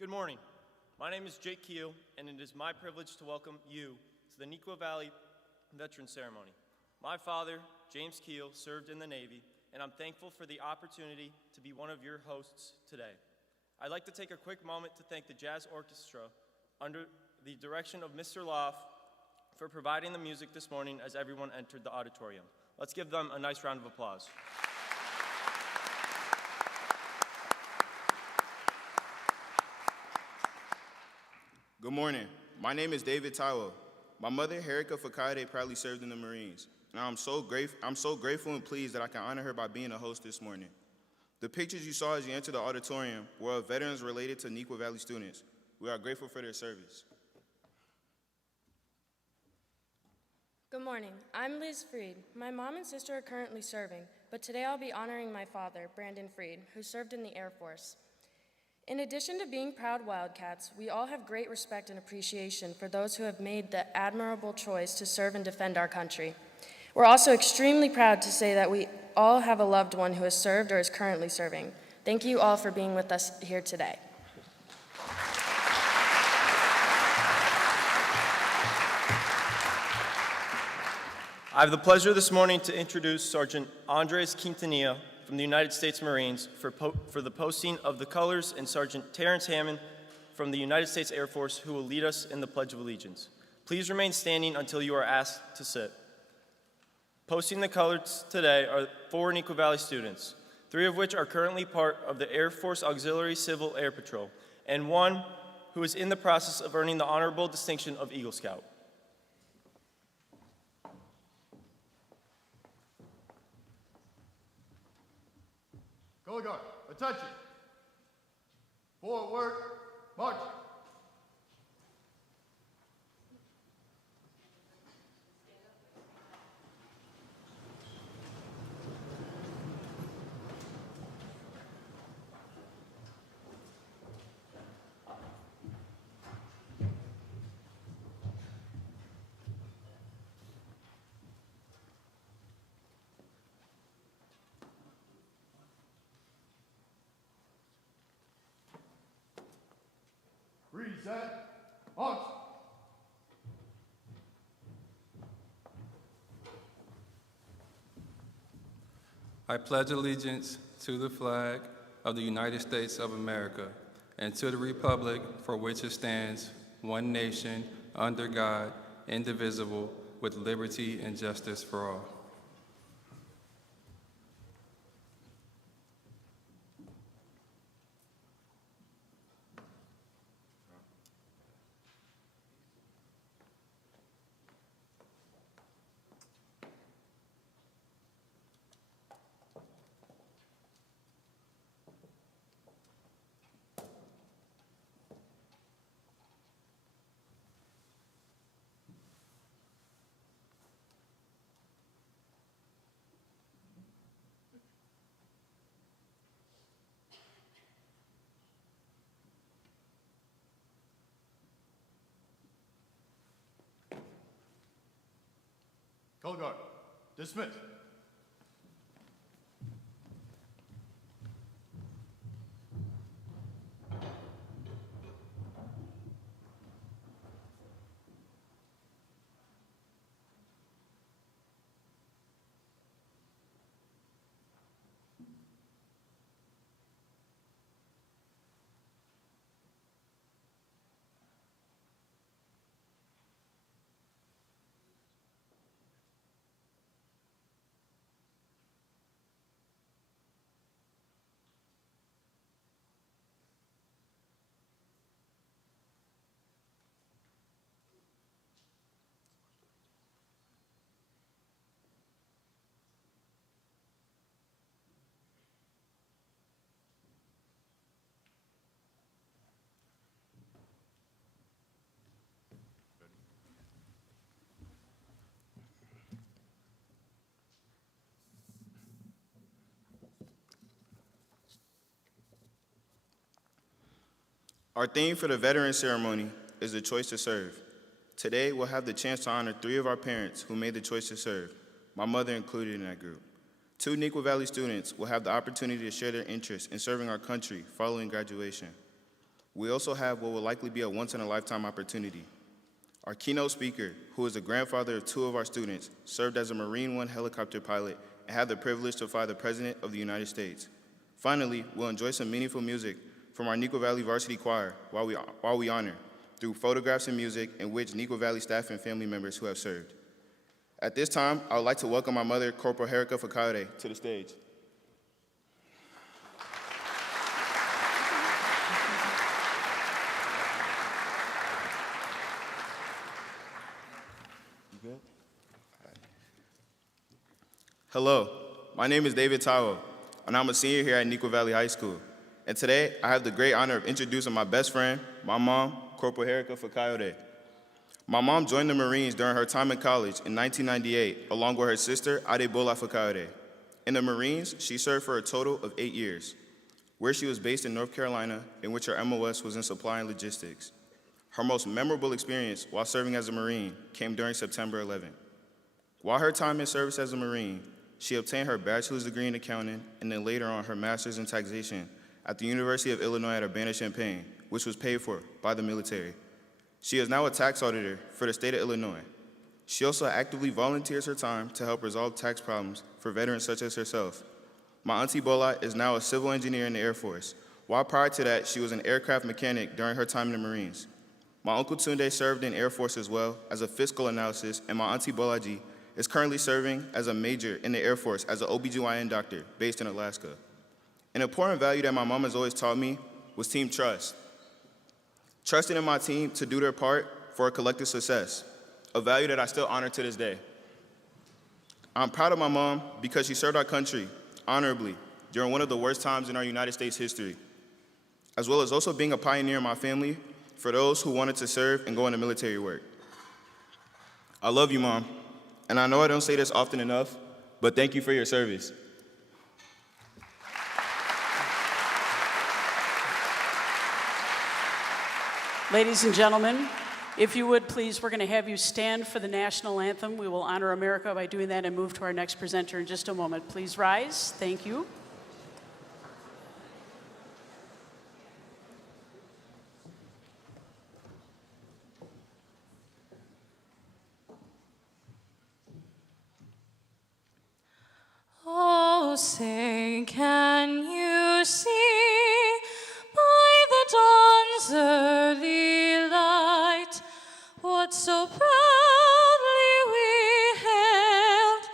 Good morning. My name is Jake Keel, and it is my privilege to welcome you to the Neuqua Valley Veterans Ceremony. My father, James Keel, served in the Navy, and I'm thankful for the opportunity to be one of your hosts today. I'd like to take a quick moment to thank the Jazz Orchestra under the direction of Mr. Loff for providing the music this morning as everyone entered the auditorium. Let's give them a nice round of applause. Good morning. My name is David Taiwo. My mother, Herika Fakade, proudly served in the Marines. And I'm so grateful and pleased that I can honor her by being a host this morning. The pictures you saw as you entered the auditorium were of veterans related to Neuqua Valley students. We are grateful for their service. Good morning. I'm Liz Freed. My mom and sister are currently serving, but today I'll be honoring my father, Brandon Freed, who served in the Air Force. In addition to being proud Wildcats, we all have great respect and appreciation for those who have made the admirable choice to serve and defend our country. We're also extremely proud to say that we all have a loved one who has served or is currently serving. Thank you all for being with us here today. I have the pleasure this morning to introduce Sergeant Andres Quintanilla from the United States Marines for the posting of the colors, and Sergeant Terrence Hammond from the United States Air Force, who will lead us in the Pledge of Allegiance. Please remain standing until you are asked to sit. Posting the colors today are 4 Neuqua Valley students, 3 of which are currently part of the Air Force Auxiliary Civil Air Patrol, and 1 who is in the process of earning the honorable distinction of Eagle Scout. Color guard, attention. Forward work, march. Reset. March. I pledge allegiance to the flag of the United States of America and to the republic for which it stands, one nation, under God, indivisible, with liberty and justice for all. Color guard, dismiss. Our theme for the Veterans Ceremony is the choice to serve. Today, we'll have the chance to honor 3 of our parents who made the choice to serve, my mother included in that group. 2 Neuqua Valley students will have the opportunity to share their interest in serving our country following graduation. We also have what will likely be a once-in-a-lifetime opportunity. Our keynote speaker, who is the grandfather of 2 of our students, served as a Marine One helicopter pilot and had the privilege to fly the President of the United States. Finally, we'll enjoy some meaningful music from our Neuqua Valley Varsity Choir while we honor through photographs and music in which Neuqua Valley staff and family members who have served. At this time, I would like to welcome my mother, Corporal Herika Fakade, to the stage. Hello, my name is David Tawo, and I'm a senior here at Neuqua Valley High School. And today, I have the great honor of introducing my best friend, my mom, Corporal Herika Fakade. My mom joined the Marines during her time in college in 1998, along with her sister, Adebola Fakade. In the Marines, she served for a total of 8 years, where she was based in North Carolina, in which her MOS was in supply and logistics. Her most memorable experience while serving as a Marine came during September 11. While her time in service as a Marine, she obtained her bachelor's degree in accounting and then later on her master's in taxation at the University of Illinois at Urbana-Champaign, which was paid for by the military. She is now a tax auditor for the state of Illinois. She also actively volunteers her time to help resolve tax problems for veterans such as herself. My auntie Bola is now a civil engineer in the Air Force, while prior to that, she was an aircraft mechanic during her time in the Marines. My uncle Tunde served in Air Force as well as a fiscal analysis, and my auntie Bolaji is currently serving as a major in the Air Force as an OBGYN doctor based in Alaska. An important value that my mom has always taught me was team trust. Trusting in my team to do their part for a collective success, a value that I still honor to this day. I'm proud of my mom because she served our country honorably during one of the worst times in our United States history, as well as also being a pioneer in my family for those who wanted to serve and go into military work. I love you, Mom, and I know I don't say this often enough, but thank you for your service. Ladies and gentlemen, if you would please, we're going to have you stand for the national anthem. We will honor America by doing that and move to our next presenter in just a moment. Please rise. Thank you. Oh, say, can you see by the dawn's early light what so proudly we hailed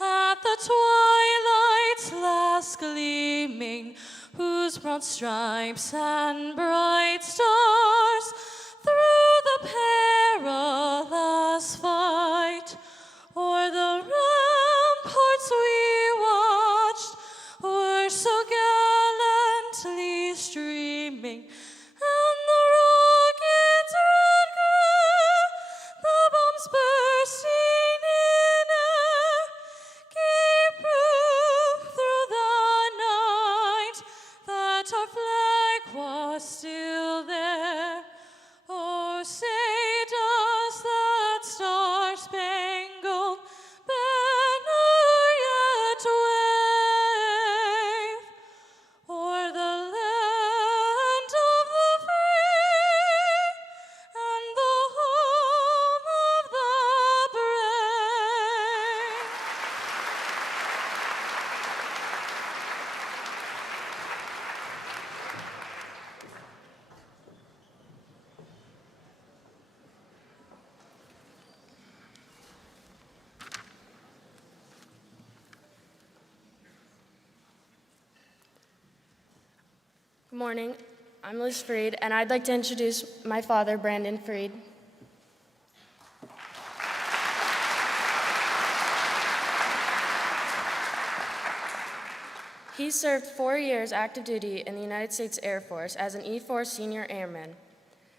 at the twilight's last gleaming, whose broad stripes and bright stars through the perilous fight o'er the ramparts we watched were so gallantly streaming, and the rockets' red glare, the bombs bursting in air, gave proof through the night that our flag was still there. Oh, say, does that star-spangled banner yet wave o'er the land of the free and the home of the brave? Good morning. I'm Liz Freed, and I'd like to introduce my father, Brandon Freed. He served 4 years active duty in the United States Air Force as an E-4 senior airman.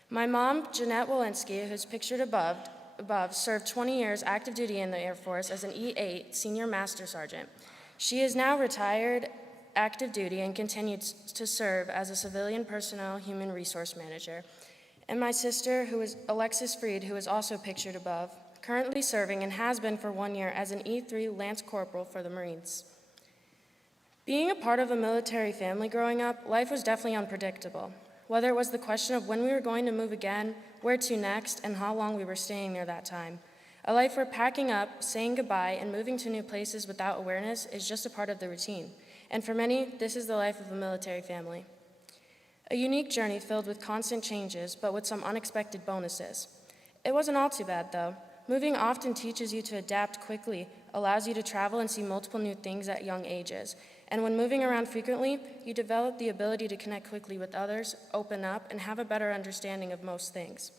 My mom, Jeanette Walensky, who's pictured above, served 20 years active duty in the Air Force as an E-8 senior master sergeant. She is now retired active duty and continues to serve as a civilian personnel human resource manager. And my sister, who is Alexis Freed, who is also pictured above, currently serving and has been for 1 year as an E3 Lance Corporal for the Marines. Being a part of a military family growing up, life was definitely unpredictable. whether it was the question of when we were going to move again, where to next, and how long we were staying there that time. A life where packing up, saying goodbye, and moving to new places without awareness is just a part of the routine. And for many, this is the life of a military family. A unique journey filled with constant changes, but with some unexpected bonuses. It wasn't all too bad, though. Moving often teaches you to adapt quickly, allows you to travel and see multiple new things at young ages. And when moving around frequently, you develop the ability to connect quickly with others, open up, and have a better understanding of most things.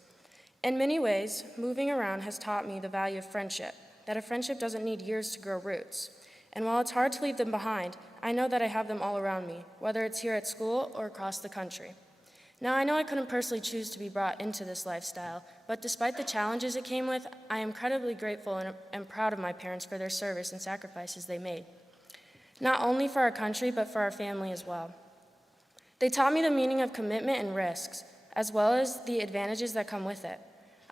In many ways, moving around has taught me the value of friendship, that a friendship doesn't need years to grow roots. And while it's hard to leave them behind, I know that I have them all around me, whether it's here at school or across the country. Now, I know I couldn't personally choose to be brought into this lifestyle, but despite the challenges it came with, I am incredibly grateful and proud of my parents for their service and sacrifices they made. Not only for our country, but for our family as well. They taught me the meaning of commitment and risks, as well as the advantages that come with it.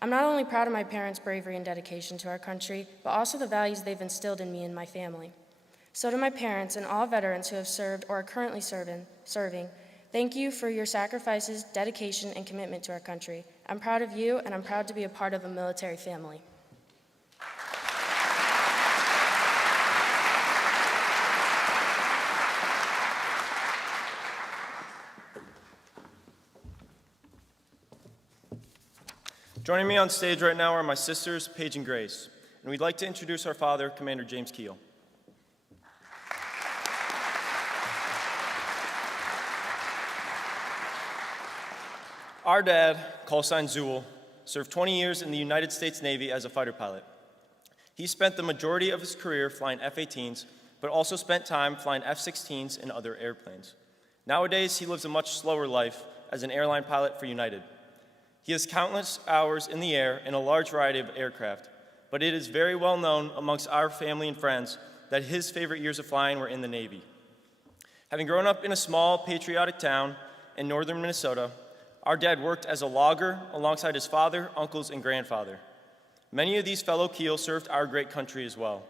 I'm not only proud of my parents' bravery and dedication to our country, but also the values they've instilled in me and my family. So to my parents and all veterans who have served or are currently serving, thank you for your sacrifices, dedication, and commitment to our country. I'm proud of you, and I'm proud to be a part of a military family. Joining me on stage right now are my sisters, Paige and Grace, and we'd like to introduce our father, Commander James Keel. Our dad, call sign Zool, served 20 years in the United States Navy as a fighter pilot. He spent the majority of his career flying F-18s, but also spent time flying F-16s and other airplanes. Nowadays, he lives a much slower life as an airline pilot for United. He has countless hours in the air in a large variety of aircraft, but it is very well known amongst our family and friends that his favorite years of flying were in the Navy. Having grown up in a small, patriotic town in northern Minnesota, our dad worked as a logger alongside his father, uncles, and grandfather. Many of these fellow Keel served our great country as well.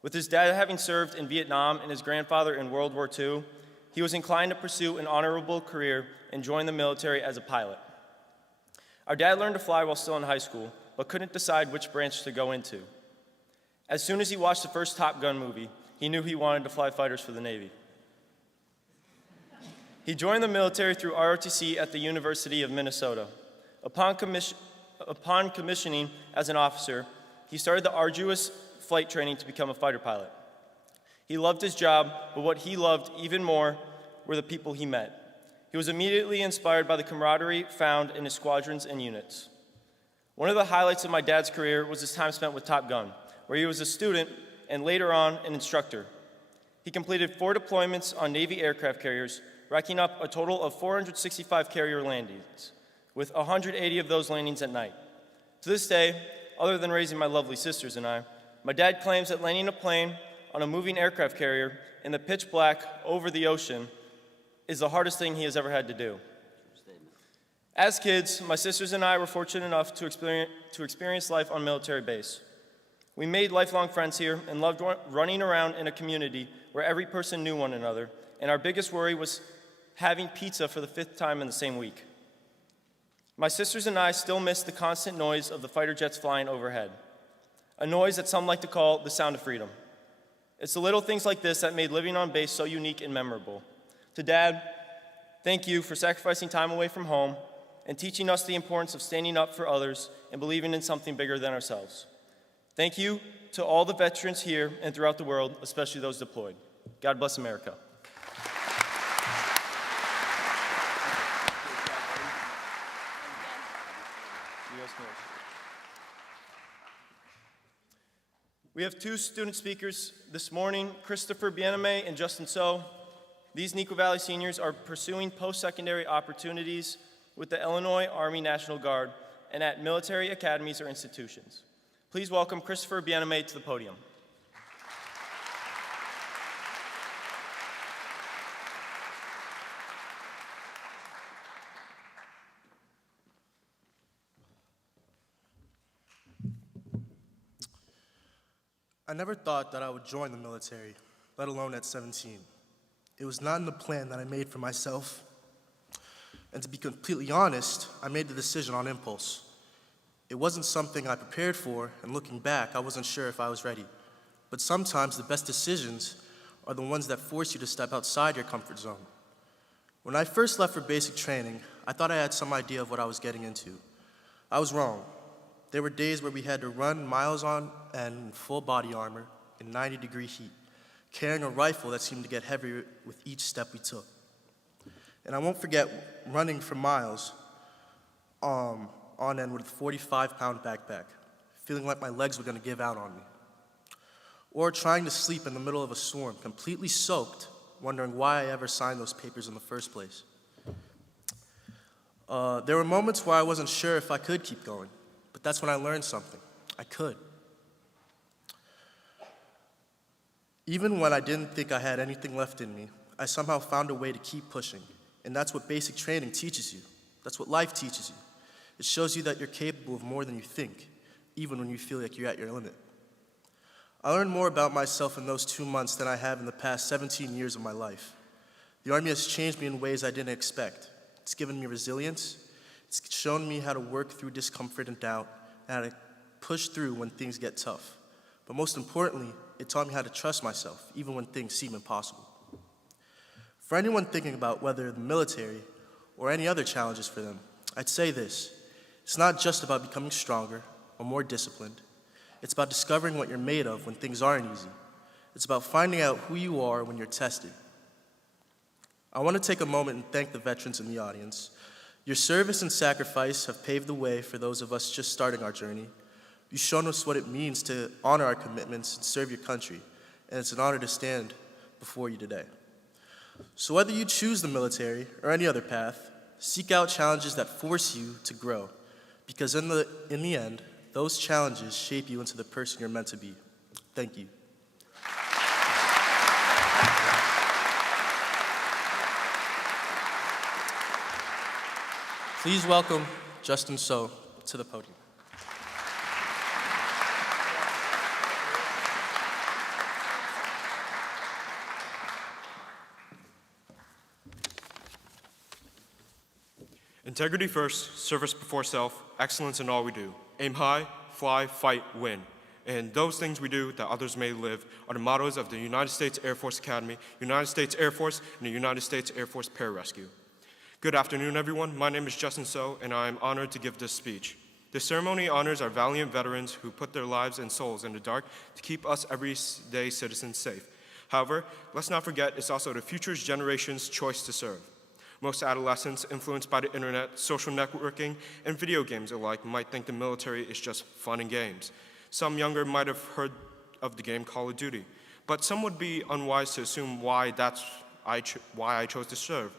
With his dad having served in Vietnam and his grandfather in World War II, he was inclined to pursue an honorable career and join the military as a pilot. Our dad learned to fly while still in high school, but couldn't decide which branch to go into. As soon as he watched the first Top Gun movie, he knew he wanted to fly fighters for the Navy. He joined the military through ROTC at the University of Minnesota. Upon commissioning as an officer, he started the arduous flight training to become a fighter pilot. He loved his job, but what he loved even more were the people he met. He was immediately inspired by the camaraderie found in his squadrons and units. One of the highlights of my dad's career was his time spent with Top Gun, where he was a student and later on an instructor. He completed 4 deployments on Navy aircraft carriers, racking up a total of 465 carrier landings, with 180 of those landings at night. To this day, other than raising my lovely sisters and I, my dad claims that landing a plane on a moving aircraft carrier in the pitch black over the ocean is the hardest thing he has ever had to do. As kids, my sisters and I were fortunate enough to experience life on military base. We made lifelong friends here and loved running around in a community where every person knew one another, and our biggest worry was having pizza for the 5th time in the same week. My sisters and I still miss the constant noise of the fighter jets flying overhead, a noise that some like to call the sound of freedom. It's the little things like this that made living on base so unique and memorable. To Dad, thank you for sacrificing time away from home and teaching us the importance of standing up for others and believing in something bigger than ourselves. Thank you to all the veterans here and throughout the world, especially those deployed. God bless America. We have 2 student speakers this morning, Christopher Biename and Justin So. These Neuqua Valley seniors are pursuing post-secondary opportunities with the Illinois Army National Guard and at military academies or institutions. Please welcome Christopher Biename to the podium. I never thought that I would join the military, let alone at 17. It was not in the plan that I made for myself. And to be completely honest, I made the decision on impulse. It wasn't something I prepared for, and looking back, I wasn't sure if I was ready. But sometimes the best decisions are the ones that force you to step outside your comfort zone. When I first left for basic training, I thought I had some idea of what I was getting into. I was wrong. There were days where we had to run miles on end in full body armor in 90-degree heat, carrying a rifle that seemed to get heavier with each step we took. And I won't forget running for miles on end with a 45-pound backpack, feeling like my legs were going to give out on me. Or trying to sleep in the middle of a storm, completely soaked, wondering why I ever signed those papers in the first place. There were moments where I wasn't sure if I could keep going, but that's when I learned something. I could. Even when I didn't think I had anything left in me, I somehow found a way to keep pushing. And that's what basic training teaches you. That's what life teaches you. It shows you that you're capable of more than you think, even when you feel like you're at your limit. I learned more about myself in those 2 months than I have in the past 17 years of my life. The Army has changed me in ways I didn't expect. It's given me resilience. It's shown me how to work through discomfort and doubt, and how to push through when things get tough. But most importantly, it taught me how to trust myself, even when things seem impossible. For anyone thinking about whether the military or any other challenges for them, I'd say this: it's not just about becoming stronger or more disciplined. It's about discovering what you're made of when things aren't easy. It's about finding out who you are when you're tested. I want to take a moment and thank the veterans in the audience. Your service and sacrifice have paved the way for those of us just starting our journey. You've shown us what it means to honor our commitments and serve your country, and it's an honor to stand before you today. So whether you choose the military or any other path, seek out challenges that force you to grow, because in the end, those challenges shape you into the person you're meant to be. Thank you. Please welcome Justin So to the podium. Integrity first, service before self, excellence in all we do. Aim high, fly, fight, win. And those things we do that others may live are the mottos of the United States Air Force Academy, United States Air Force, and the United States Air Force Pararescue. Good afternoon, everyone. My name is Justin So, and I am honored to give this speech. This ceremony honors our valiant veterans who put their lives and souls in the dark to keep us everyday citizens safe. However, let's not forget it's also the future generation's choice to serve. Most adolescents, influenced by the internet, social networking, and video games alike, might think the military is just fun and games. Some younger might have heard of the game Call of Duty, but some would be unwise to assume why I chose to serve.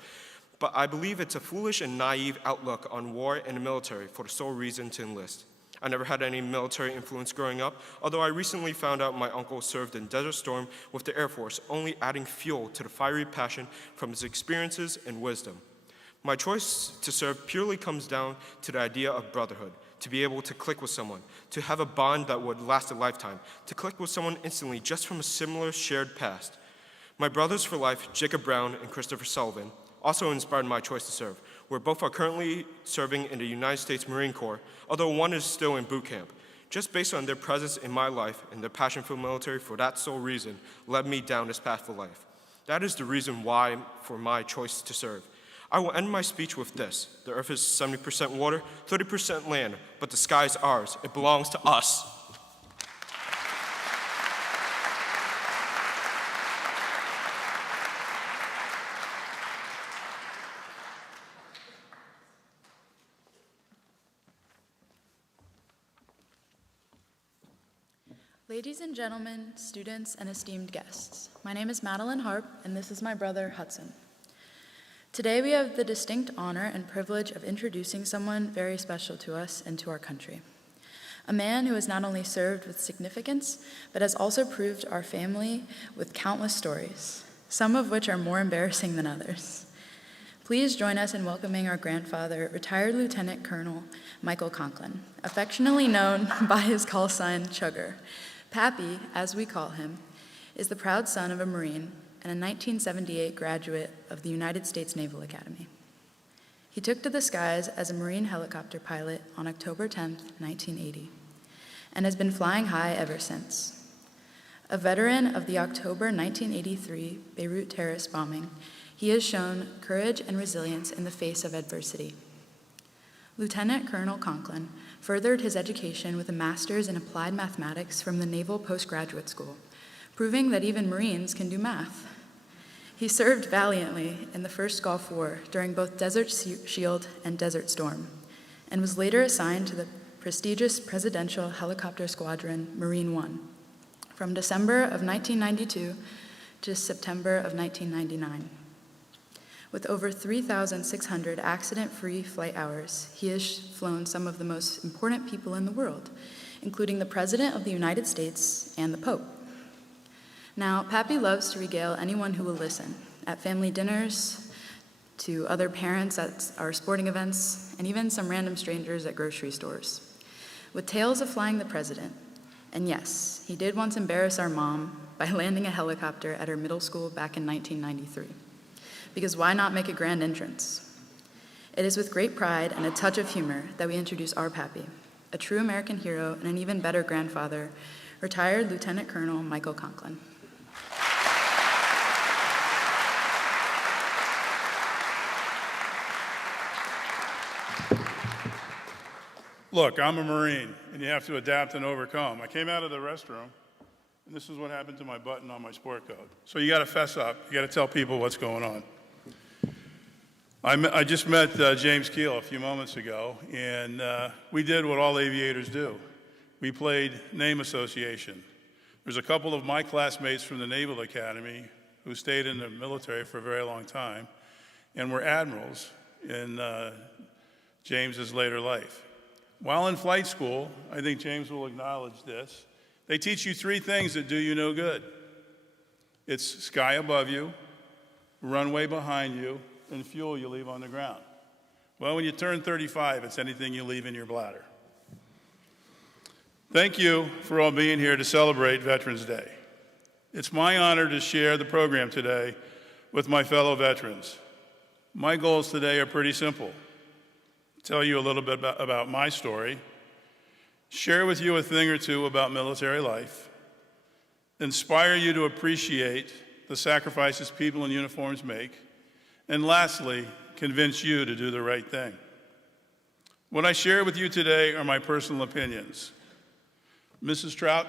But I believe it's a foolish and naive outlook on war and the military for the sole reason to enlist. I never had any military influence growing up, although I recently found out my uncle served in Desert Storm with the Air Force, only adding fuel to the fiery passion from his experiences and wisdom. My choice to serve purely comes down to the idea of brotherhood, to be able to click with someone, to have a bond that would last a lifetime, to click with someone instantly just from a similar shared past. My brothers for life, Jacob Brown and Christopher Sullivan, also inspired my choice to serve, where both are currently serving in the United States Marine Corps, although one is still in boot camp. Just based on their presence in my life and their passion for the military for that sole reason led me down this path for life. That is the reason why for my choice to serve. I will end my speech with this: the earth is 70% water, 30% land, but the sky is ours. It belongs to us. Ladies and gentlemen, students, and esteemed guests, my name is Madeline Harp, and this is my brother, Hudson. Today we have the distinct honor and privilege of introducing someone very special to us and to our country. A man who has not only served with significance, but has also proved our family with countless stories, some of which are more embarrassing than others. Please join us in welcoming our grandfather, retired Lieutenant Colonel Michael Conklin, affectionately known by his call sign, Chugger. Pappy, as we call him, is the proud son of a Marine and a 1978 graduate of the United States Naval Academy. He took to the skies as a Marine helicopter pilot on October 10, 1980, and has been flying high ever since. A veteran of the October 1983 Beirut terrorist bombing, he has shown courage and resilience in the face of adversity. Lieutenant Colonel Conklin furthered his education with a master's in applied mathematics from the Naval Postgraduate School, proving that even Marines can do math. He served valiantly in the First Gulf War during both Desert Shield and Desert Storm, and was later assigned to the prestigious Presidential Helicopter Squadron, Marine One, from December of 1992 to September of 1999. With over 3,600 accident-free flight hours, he has flown some of the most important people in the world, including the President of the United States and the Pope. Now, Pappy loves to regale anyone who will listen, at family dinners, to other parents at our sporting events, and even some random strangers at grocery stores, with tales of flying the President. And yes, he did once embarrass our mom by landing a helicopter at her middle school back in 1993. Because why not make a grand entrance? It is with great pride and a touch of humor that we introduce our Pappy, a true American hero and an even better grandfather, retired Lieutenant Colonel Michael Conklin. Look, I'm a Marine, and you have to adapt and overcome. I came out of the restroom, and this is what happened to my button on my sport coat. So you got to fess up. You got to tell people what's going on. I just met James Keel a few moments ago, and we did what all aviators do. We played name association. There's a couple of my classmates from the Naval Academy who stayed in the military for a very long time and were admirals in James's later life. While in flight school, I think James will acknowledge this, they teach you three things that do you no good. It's sky above you, runway behind you, and fuel you leave on the ground. Well, when you turn 35, it's anything you leave in your bladder. Thank you for all being here to celebrate Veterans Day. It's my honor to share the program today with my fellow veterans. My goals today are pretty simple. Tell you a little bit about my story, share with you a thing or two about military life, inspire you to appreciate the sacrifices people in uniforms make, and lastly, convince you to do the right thing. What I share with you today are my personal opinions. Mrs. Trout,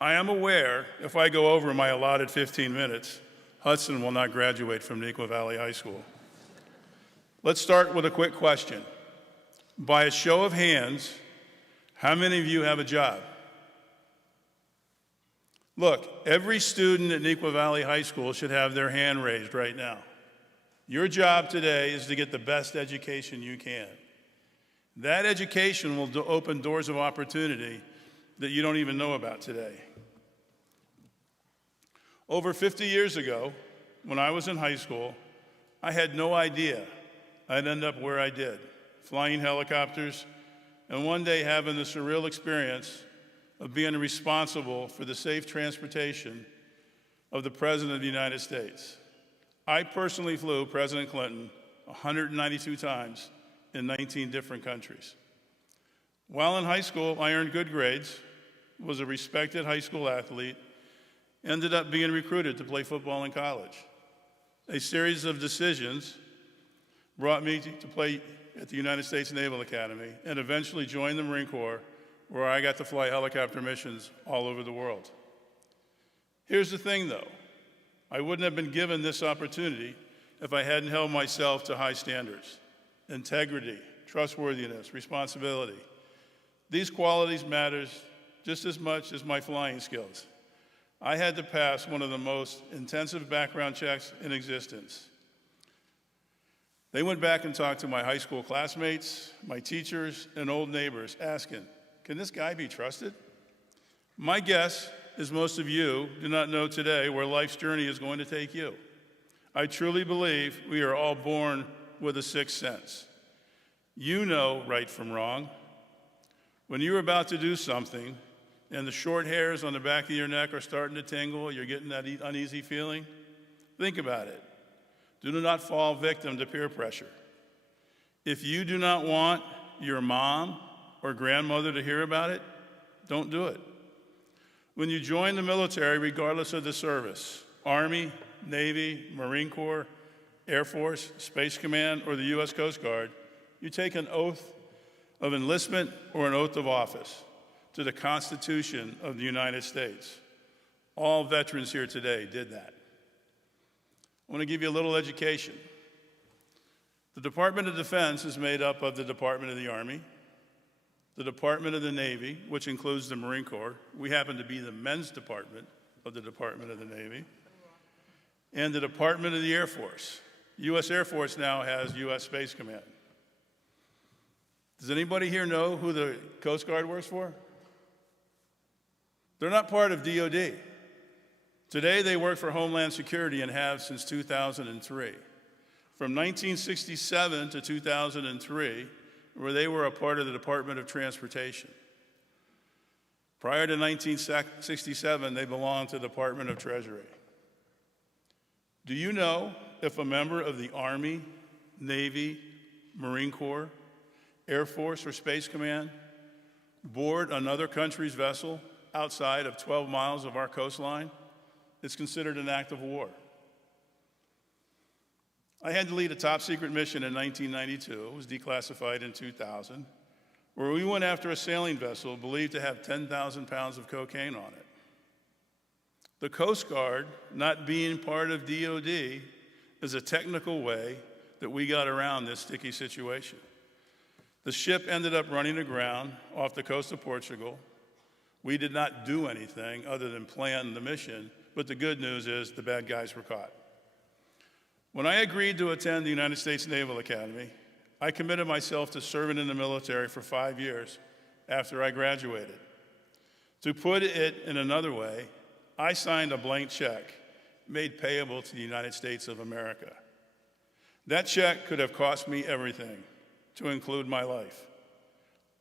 I am aware if I go over my allotted 15 minutes, Hudson will not graduate from Neuqua Valley High School. Let's start with a quick question. By a show of hands, how many of you have a job? Look, every student at Neuqua Valley High School should have their hand raised right now. Your job today is to get the best education you can. That education will open doors of opportunity that you don't even know about today. Over 50 years ago, when I was in high school, I had no idea I'd end up where I did, flying helicopters, and one day having the surreal experience of being responsible for the safe transportation of the President of the United States. I personally flew President Clinton 192 times in 19 different countries. While in high school, I earned good grades, was a respected high school athlete, ended up being recruited to play football in college. A series of decisions brought me to play at the United States Naval Academy and eventually joined the Marine Corps, where I got to fly helicopter missions all over the world. Here's the thing, though. I wouldn't have been given this opportunity if I hadn't held myself to high standards. Integrity, trustworthiness, responsibility. These qualities matter just as much as my flying skills. I had to pass one of the most intensive background checks in existence. They went back and talked to my high school classmates, my teachers, and old neighbors, asking, can this guy be trusted? My guess is most of you do not know today where life's journey is going to take you. I truly believe we are all born with a sixth sense. You know right from wrong. When you're about to do something and the short hairs on the back of your neck are starting to tingle, you're getting that uneasy feeling, think about it. Do not fall victim to peer pressure. If you do not want your mom or grandmother to hear about it, don't do it. When you join the military, regardless of the service, Army, Navy, Marine Corps, Air Force, Space Command, or the U.S. Coast Guard, you take an oath of enlistment or an oath of office to the Constitution of the United States. All veterans here today did that. I want to give you a little education. The Department of Defense is made up of the Department of the Army, the Department of the Navy, which includes the Marine Corps. We happen to be the men's department of the Department of the Navy, and the Department of the Air Force. U.S. Air Force now has U.S. Space Command. Does anybody here know who the Coast Guard works for? They're not part of DOD. Today they work for Homeland Security and have since 2003. From 1967 to 2003, where they were a part of the Department of Transportation. Prior to 1967, they belonged to the Department of Treasury. Do you know if a member of the Army, Navy, Marine Corps, Air Force, or Space Command board another country's vessel outside of 12 miles of our coastline, it's considered an act of war? I had to lead a top secret mission in 1992. It was declassified in 2000, where we went after a sailing vessel believed to have 10,000 pounds of cocaine on it. The Coast Guard, not being part of DOD, is a technical way that we got around this sticky situation. The ship ended up running aground off the coast of Portugal. We did not do anything other than plan the mission, but the good news is the bad guys were caught. When I agreed to attend the United States Naval Academy, I committed myself to serving in the military for 5 years after I graduated. To put it in another way, I signed a blank check made payable to the United States of America. That check could have cost me everything, to include my life.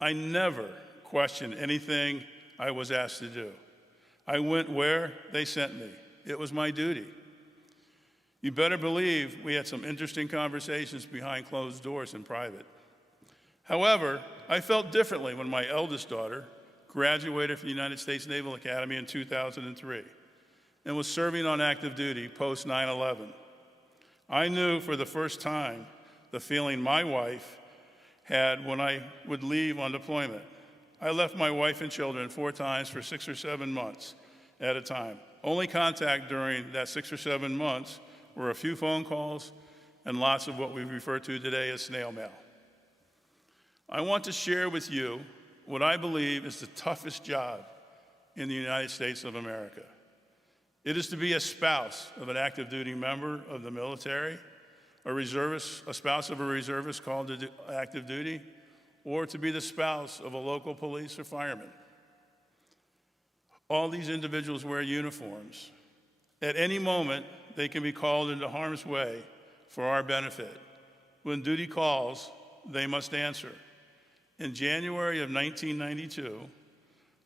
I never questioned anything I was asked to do. I went where they sent me. It was my duty. You better believe we had some interesting conversations behind closed doors in private. However, I felt differently when my eldest daughter graduated from the United States Naval Academy in 2003 and was serving on active duty post 9/11. I knew for the first time the feeling my wife had when I would leave on deployment. I left my wife and children 4 times for 6 or 7 months at a time. Only contact during that 6 or 7 months were a few phone calls and lots of what we refer to today as snail mail. I want to share with you what I believe is the toughest job in the United States of America. It is to be a spouse of an active duty member of the military, a reservist, a spouse of a reservist called to do active duty, or to be the spouse of a local police or fireman. All these individuals wear uniforms. At any moment, they can be called into harm's way for our benefit. When duty calls, they must answer. In January of 1992,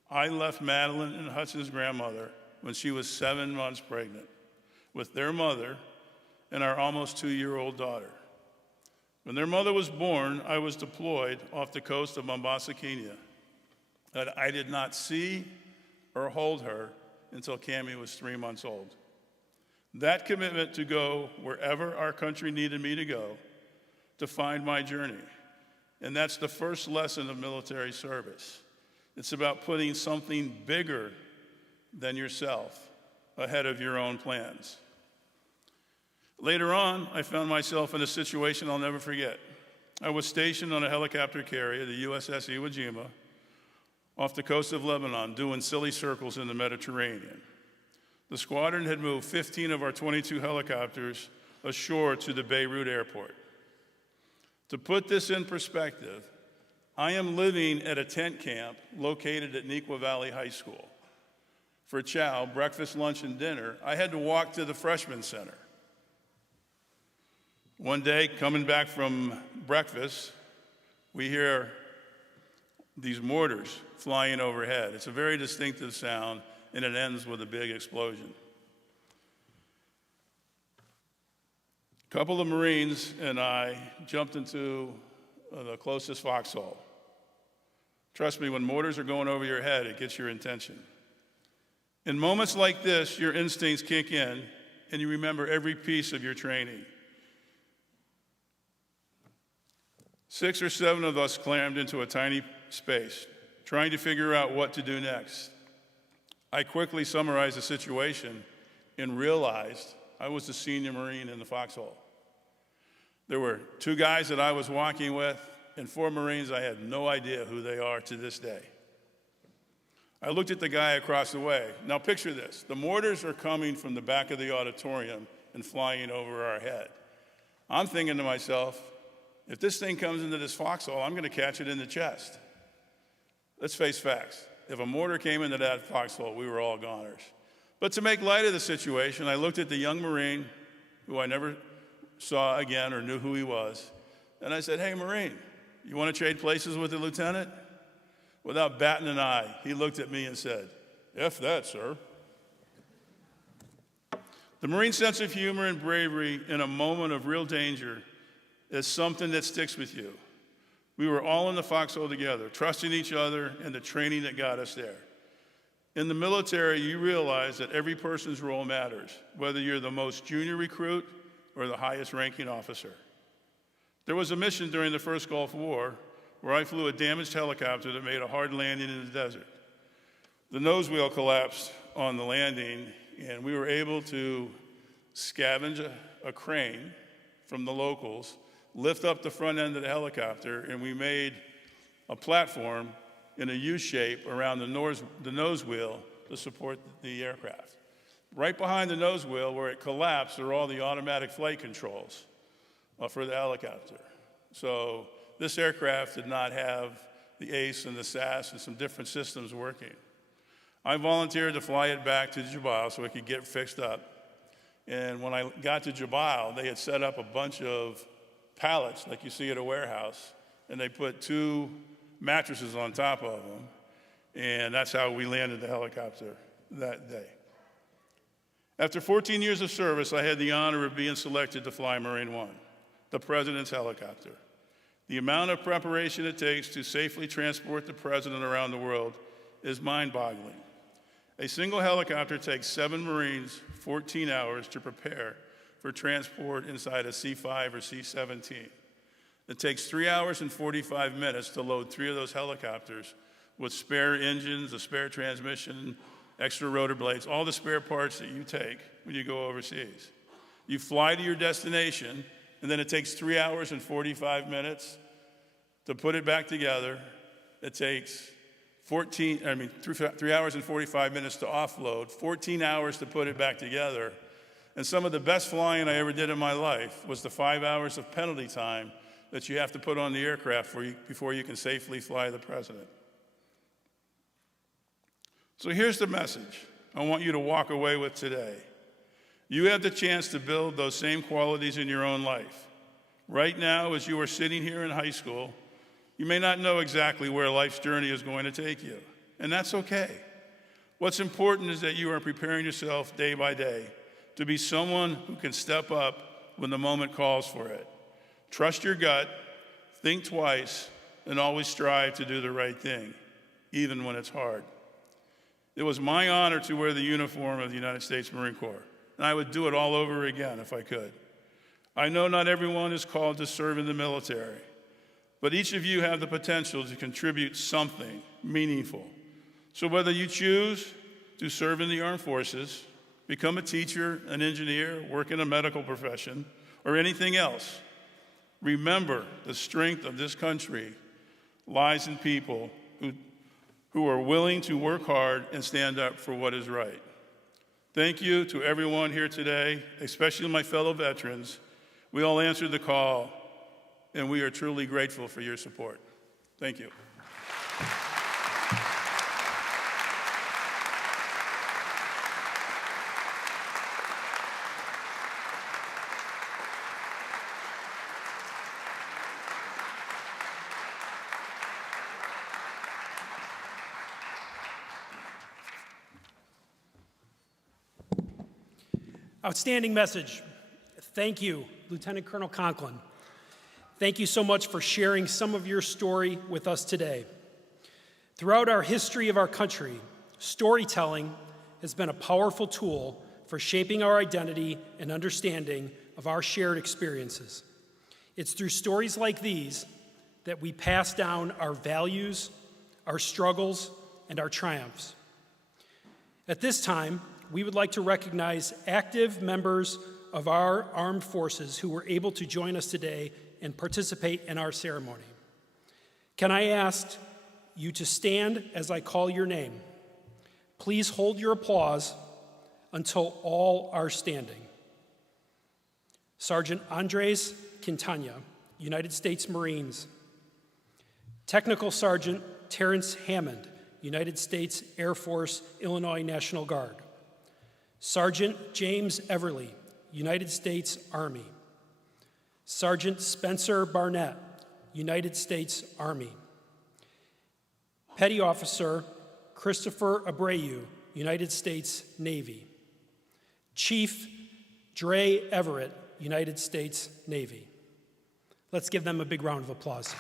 I left Madeline and Hudson's grandmother when she was 7 months pregnant with their mother and our almost 2-year-old daughter. When their mother was born, I was deployed off the coast of Mombasa, Kenya. And I did not see or hold her until Cammie was 3 months old. That commitment to go wherever our country needed me to go defined my journey. And that's the first lesson of military service. It's about putting something bigger than yourself ahead of your own plans. Later on, I found myself in a situation I'll never forget. I was stationed on a helicopter carrier, the USS Iwo Jima, off the coast of Lebanon, doing silly circles in the Mediterranean. The squadron had moved 15 of our 22 helicopters ashore to the Beirut airport. To put this in perspective, I am living at a tent camp located at Neuqua Valley High School. For chow, breakfast, lunch, and dinner, I had to walk to the freshman center. One day, coming back from breakfast, we hear these mortars flying overhead. It's a very distinctive sound, and it ends with a big explosion. A couple of Marines and I jumped into the closest foxhole. Trust me, when mortars are going over your head, it gets your attention. In moments like this, your instincts kick in, and you remember every piece of your training. 6 or 7 of us clammed into a tiny space, trying to figure out what to do next. I quickly summarized the situation and realized I was the senior Marine in the foxhole. There were 2 guys that I was walking with, and 4 Marines I had no idea who they are to this day. I looked at the guy across the way. Now picture this. The mortars are coming from the back of the auditorium and flying over our head. I'm thinking to myself, if this thing comes into this foxhole, I'm going to catch it in the chest. Let's face facts. If a mortar came into that foxhole, we were all goners. But to make light of the situation, I looked at the young Marine, who I never saw again or knew who he was, and I said, "Hey, Marine, you want to trade places with the lieutenant?" Without batting an eye, he looked at me and said, "F that, sir." The Marine sense of humor and bravery in a moment of real danger is something that sticks with you. We were all in the foxhole together, trusting each other and the training that got us there. In the military, you realize that every person's role matters, whether you're the most junior recruit or the highest ranking officer. There was a mission during the first Gulf War where I flew a damaged helicopter that made a hard landing in the desert. The nose wheel collapsed on the landing, and we were able to scavenge a crane from the locals, lift up the front end of the helicopter, and we made a platform in a U shape around the nose wheel to support the aircraft. Right behind the nose wheel, where it collapsed, are all the automatic flight controls for the helicopter. So this aircraft did not have the ACE and the SAS and some different systems working. I volunteered to fly it back to Jubal so it could get fixed up. And when I got to Jubal, they had set up a bunch of pallets like you see at a warehouse, and they put 2 mattresses on top of them, and that's how we landed the helicopter that day. After 14 years of service, I had the honor of being selected to fly Marine One, the President's helicopter. The amount of preparation it takes to safely transport the President around the world is mind-boggling. A single helicopter takes 7 Marines 14 hours to prepare for transport inside a C-5 or C-17. It takes 3 hours and 45 minutes to load 3 of those helicopters with spare engines, a spare transmission, extra rotor blades, all the spare parts that you take when you go overseas. You fly to your destination, and then it takes 3 hours and 45 minutes to put it back together. It takes 3 hours and 45 minutes to offload, 14 hours to put it back together. And some of the best flying I ever did in my life was the 5 hours of penalty time that you have to put on the aircraft before you can safely fly the President. So here's the message I want you to walk away with today. You have the chance to build those same qualities in your own life. Right now, as you are sitting here in high school, you may not know exactly where life's journey is going to take you, and that's okay. What's important is that you are preparing yourself day by day to be someone who can step up when the moment calls for it. Trust your gut, think twice, and always strive to do the right thing, even when it's hard. It was my honor to wear the uniform of the United States Marine Corps, and I would do it all over again if I could. I know not everyone is called to serve in the military, but each of you have the potential to contribute something meaningful. So whether you choose to serve in the armed forces, become a teacher, an engineer, work in a medical profession, or anything else, remember the strength of this country lies in people who are willing to work hard and stand up for what is right. Thank you to everyone here today, especially my fellow veterans. We all answered the call, and we are truly grateful for your support. Thank you. Outstanding message. Thank you, Lieutenant Colonel Conklin. Thank you so much for sharing some of your story with us today. Throughout our history of our country, storytelling has been a powerful tool for shaping our identity and understanding of our shared experiences. It's through stories like these that we pass down our values, our struggles, and our triumphs. At this time, we would like to recognize active members of our armed forces who were able to join us today and participate in our ceremony. Can I ask you to stand as I call your name? Please hold your applause until all are standing. Sergeant Andres Quintana, United States Marines. Technical Sergeant Terrence Hammond, United States Air Force, Illinois National Guard. Sergeant James Everly, United States Army. Sergeant Spencer Barnett, United States Army. Petty Officer Christopher Abreu, United States Navy. Chief Dre Everett, United States Navy. Let's give them a big round of applause.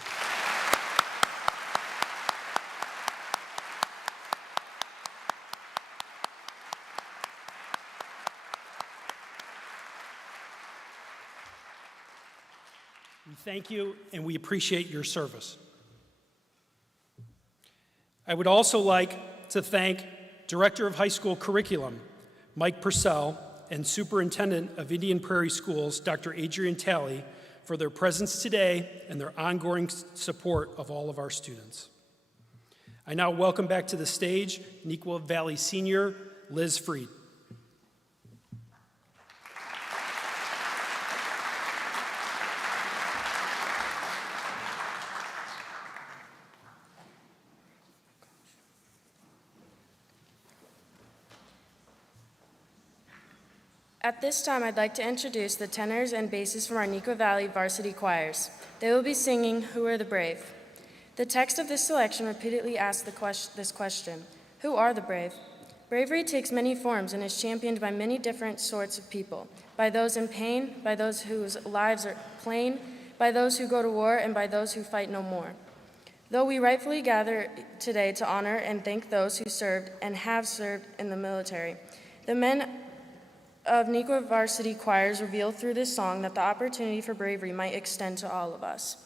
We thank you and we appreciate your service. I would also like to thank Director of High School Curriculum, Mike Purcell, and Superintendent of Indian Prairie Schools, Dr. Adrian Talley, for their presence today and their ongoing support of all of our students. I now welcome back to the stage Neuqua Valley Senior Liz Freed. At this time, I'd like to introduce the tenors and basses from our Neuqua Valley varsity choirs. They will be singing Who Are the Brave? The text of this selection repeatedly asks this question, who are the brave? Bravery takes many forms and is championed by many different sorts of people, by those in pain, by those whose lives are plain, by those who go to war, and by those who fight no more. Though we rightfully gather today to honor and thank those who served and have served in the military, the men of Neuqua varsity choirs reveal through this song that the opportunity for bravery might extend to all of us.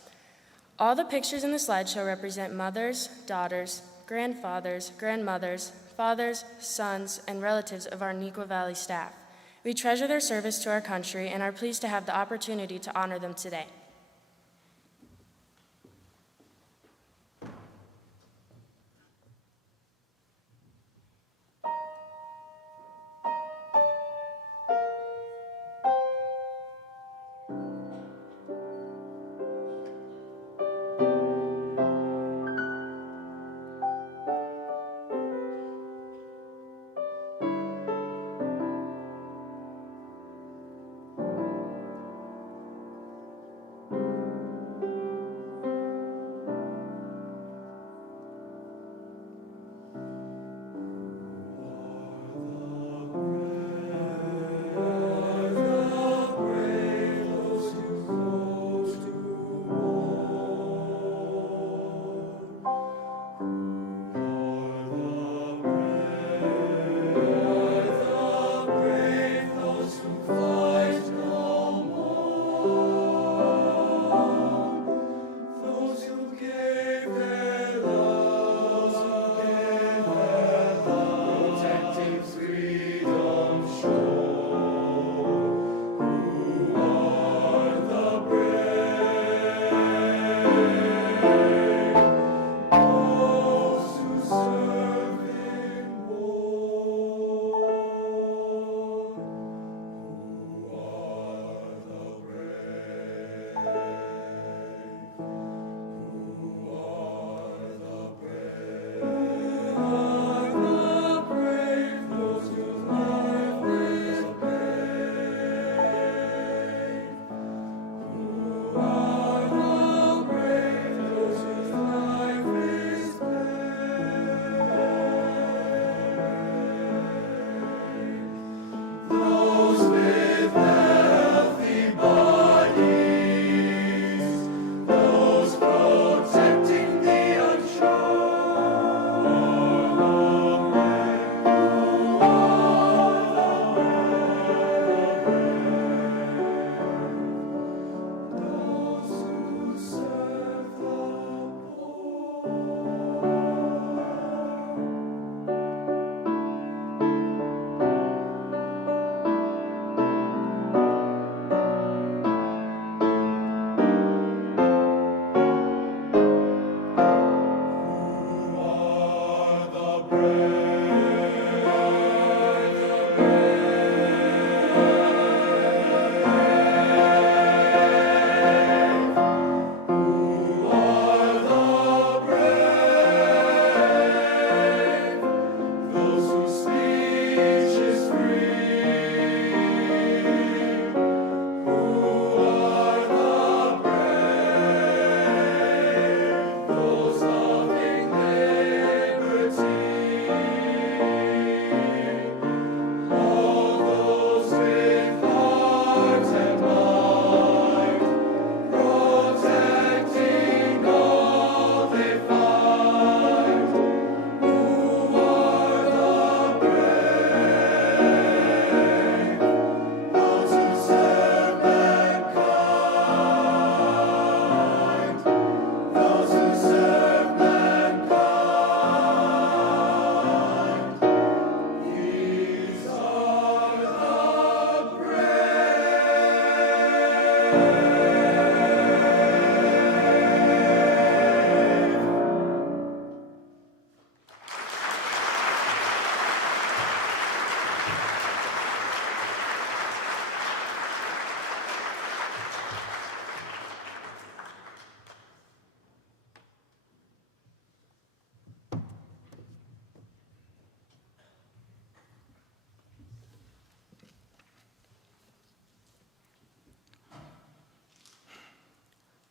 All the pictures in the slideshow represent mothers, daughters, grandfathers, grandmothers, fathers, sons, and relatives of our Neuqua Valley staff. We treasure their service to our country and are pleased to have the opportunity to honor them today.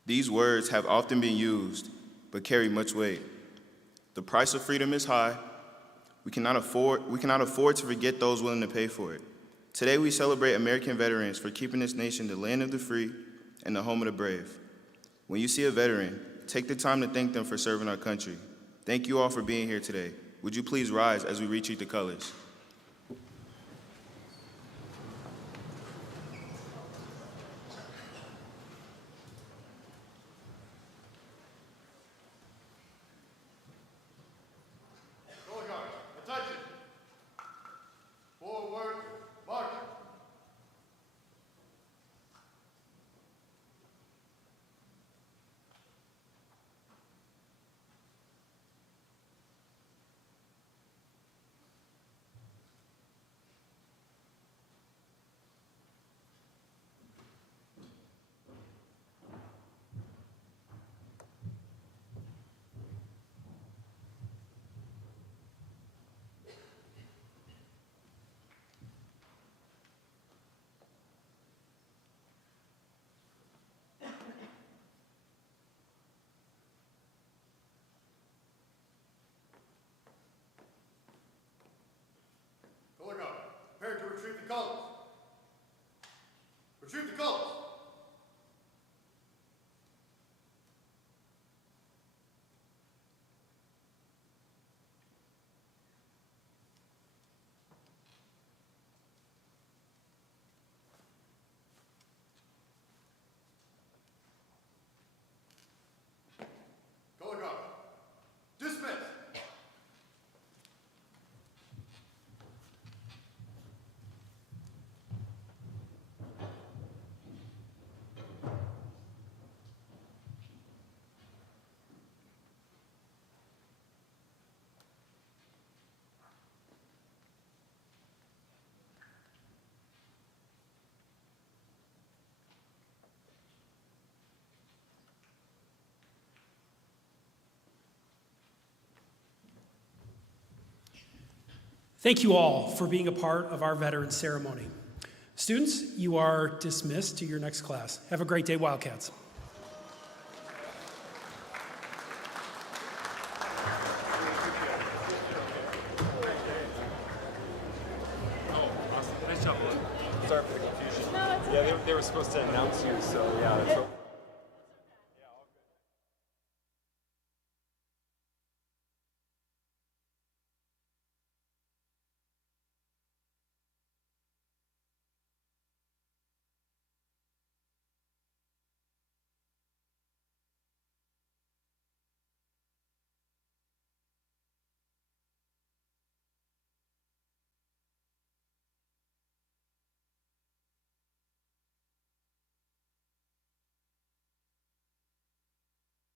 These words have often been used, but carry much weight. The price of freedom is high. We cannot afford to forget those willing to pay for it. Today we celebrate American veterans for keeping this nation the land of the free and the home of the brave. When you see a veteran, take the time to thank them for serving our country. Thank you all for being here today. Would you please rise as we retreat the colors? Color guard, attention. Forward, march. Color guard, prepare to retrieve the colors. Retrieve the colors. Color guard, dismiss. Thank you all for being a part of our Veterans Ceremony. Students, you are dismissed to your next class. Have a great day, Wildcats. Nice job, bud. Sorry for the confusion. No, it's okay. Yeah, they were supposed to announce you, so yeah, that's what